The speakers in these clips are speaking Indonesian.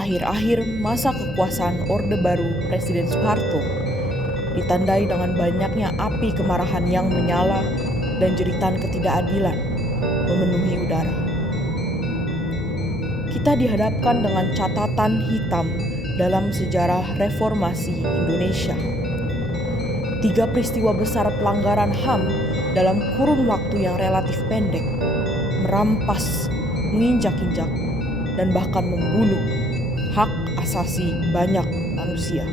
akhir-akhir masa kekuasaan Orde Baru Presiden Soeharto ditandai dengan banyaknya api kemarahan yang menyala dan jeritan ketidakadilan memenuhi udara. Kita dihadapkan dengan catatan hitam dalam sejarah reformasi Indonesia. 3 peristiwa besar pelanggaran HAM dalam kurun waktu yang relatif pendek, merampas, menginjak-injak, dan bahkan membunuh hak asasi banyak manusia.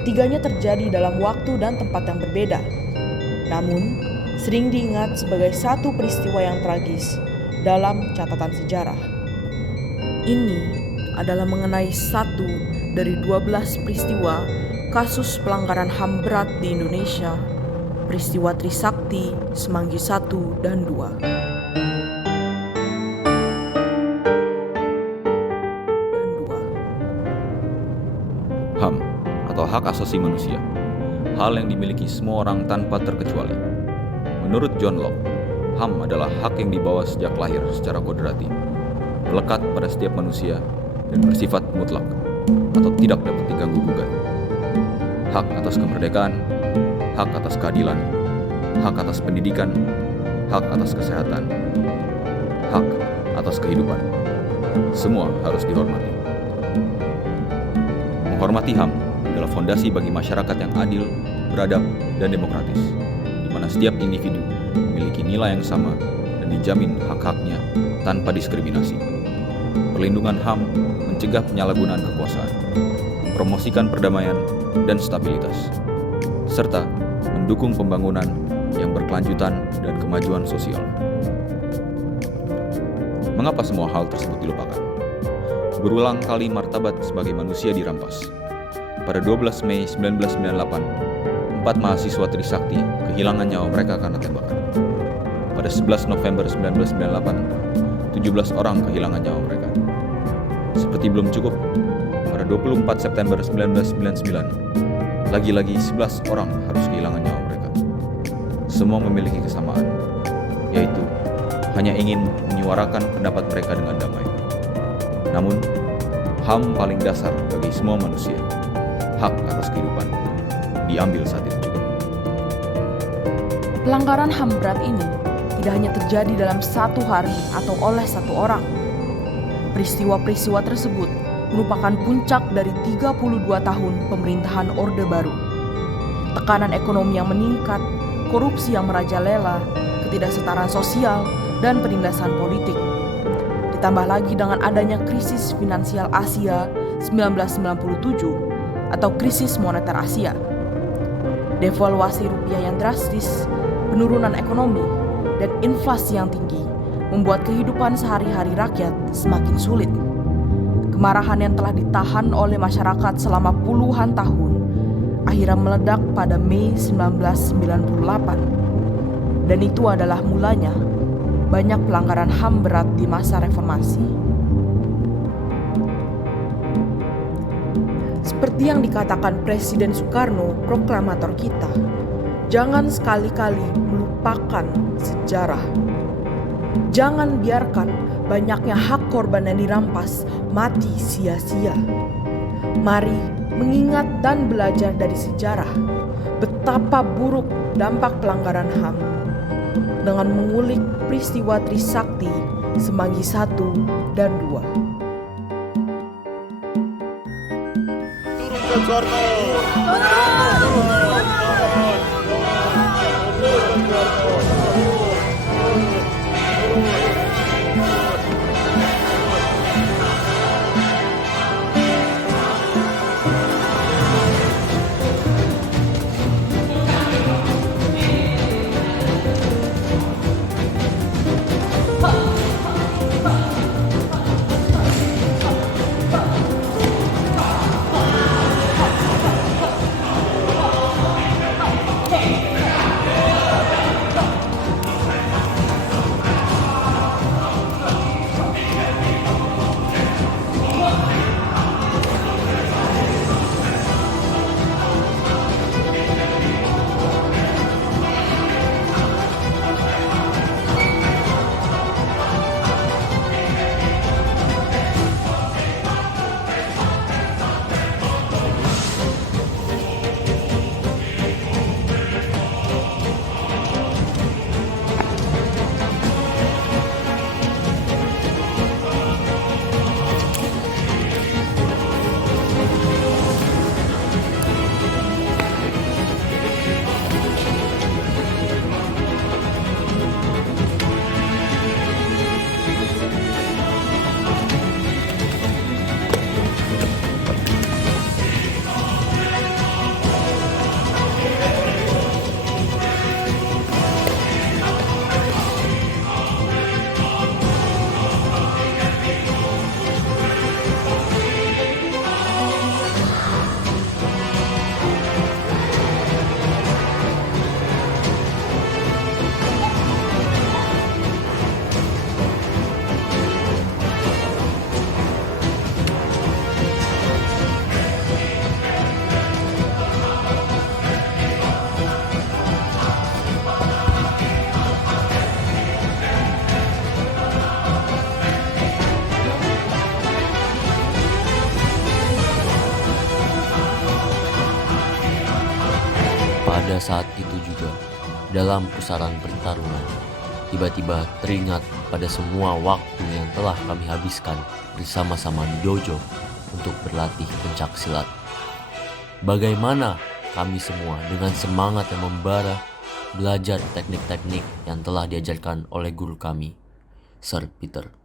Ketiganya terjadi dalam waktu dan tempat yang berbeda, namun sering diingat sebagai satu peristiwa yang tragis dalam catatan sejarah. Ini adalah mengenai satu dari 12 peristiwa kasus pelanggaran HAM berat di Indonesia, peristiwa Trisakti, Semanggi 1 dan 2. HAM atau hak asasi manusia, hal yang dimiliki semua orang tanpa terkecuali. Menurut John Locke, HAM adalah hak yang dibawa sejak lahir secara kodrati, melekat pada setiap manusia dan bersifat mutlak atau tidak dapat diganggu-gugat. Hak atas kemerdekaan, hak atas keadilan, hak atas pendidikan, hak atas kesehatan, hak atas kehidupan. Semua harus dihormati. Menghormati HAM adalah fondasi bagi masyarakat yang adil, beradab, dan demokratis, di mana setiap individu memiliki nilai yang sama dan dijamin hak-haknya tanpa diskriminasi. Perlindungan HAM mencegah penyalahgunaan kekuasaan, mempromosikan perdamaian dan stabilitas, serta mendukung pembangunan yang berkelanjutan dan kemajuan sosial. Mengapa semua hal tersebut dilupakan? Berulang kali martabat sebagai manusia dirampas. Pada 12 Mei 1998, 4 mahasiswa Trisakti kehilangan nyawa mereka karena tembakan. Pada 11 November 1998, 17 orang kehilangan nyawa mereka. Seperti belum cukup, pada 24 September 1999, lagi-lagi 11 orang harus kehilangan nyawa mereka. Semua memiliki kesamaan, yaitu hanya ingin menyuarakan pendapat mereka dengan damai. Namun, HAM paling dasar bagi semua manusia, hak atas kehidupan, diambil saat itu juga. Pelanggaran HAM berat ini tidak hanya terjadi dalam satu hari atau oleh satu orang. Peristiwa-peristiwa tersebut merupakan puncak dari 32 tahun pemerintahan Orde Baru. Tekanan ekonomi yang meningkat, korupsi yang merajalela, ketidaksetaraan sosial, dan penindasan politik. Ditambah lagi dengan adanya krisis finansial Asia 1997 atau krisis moneter Asia. Devaluasi rupiah yang drastis, penurunan ekonomi, dan inflasi yang tinggi membuat kehidupan sehari-hari rakyat semakin sulit. Kemarahan yang telah ditahan oleh masyarakat selama puluhan tahun akhirnya meledak pada Mei 1998. Dan itu adalah mulanya banyak pelanggaran HAM berat di masa reformasi. Seperti yang dikatakan Presiden Soekarno, proklamator kita, jangan sekali-kali melupakan sejarah. Jangan biarkan banyaknya hak korban yang dirampas mati sia-sia. Mari mengingat dan belajar dari sejarah betapa buruk dampak pelanggaran HAM dengan mengulik peristiwa Trisakti, Semanggi 1 dan 2. Pada saat itu juga, dalam pusaran pertarungan, tiba-tiba teringat pada semua waktu yang telah kami habiskan bersama-sama di dojo untuk berlatih pencak silat. Bagaimana kami semua dengan semangat yang membara belajar teknik-teknik yang telah diajarkan oleh guru kami, Sir Peter.